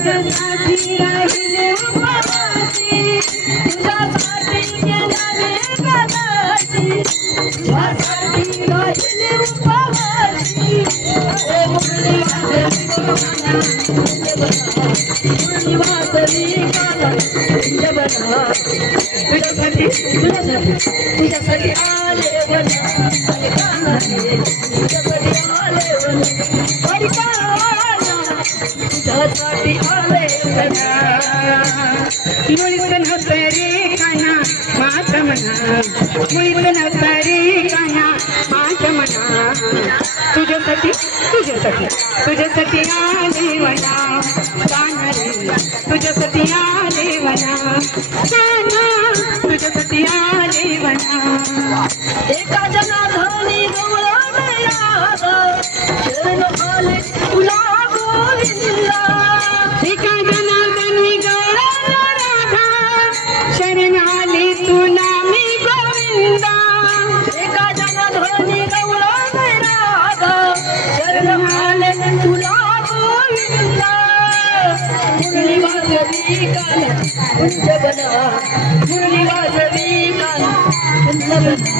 तुझ्यासाठी राहिले उपवासी तुझ्यासाठी केल्याने कदाची तुझ्यासाठी राहिले उपवासी ए मुरली वाजवी काना जबना तुझ्यासाठी तुझ्यासाठी आले वना काना तुझ्यासाठी आले वना तुझ्यासाठी आले मुळीत नव्हतरी काना माझं म्हणा मुळीत नव्हतरी काना माझं म्हणा तुझ्यासाठी तुझ्यासाठी तुझ्यासाठी आले म्हणा काना रे तुझ्यासाठी आले म्हणा काना तुझ्यासाठी आले म्हणा एका जनाधानी गवळण याद शरण आले तुला गोविंदा एका जनाधानी गवळण राधा शरण आले तुला मी गोविंदा एका जनाधानी गवळण राधा शरण आले तुला गोविंदा मुरली वाजवी काना कुंज बना मुरली वाजवी काना कुंज बना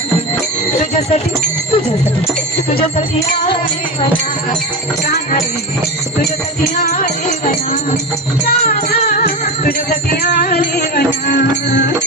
तुझ्यासाठी तुझ्यासाठी तुझ्यासाठी आले वना काना रे तुझ्यासाठी आले वना काना तुझ्यासाठी आले वना